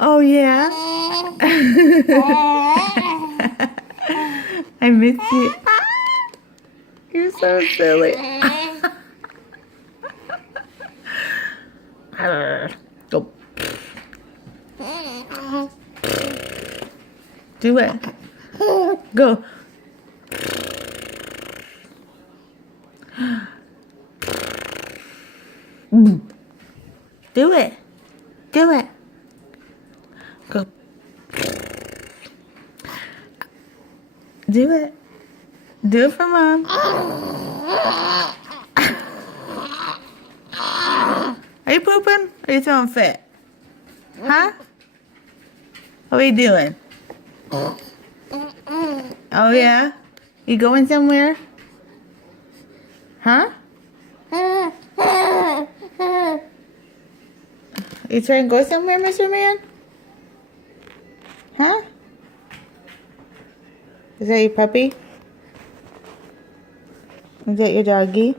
Oh, yeah? I miss you. You're so silly. Go. Do it. Go. Do it. Do it. Go. Do it. Do it for mom. Are you pooping? Or are you throwing fit? Huh? What are you doing? Oh, yeah? You going somewhere? Huh? You trying to go somewhere, Mr. Man? Huh? Is that your puppy? Is that your doggy?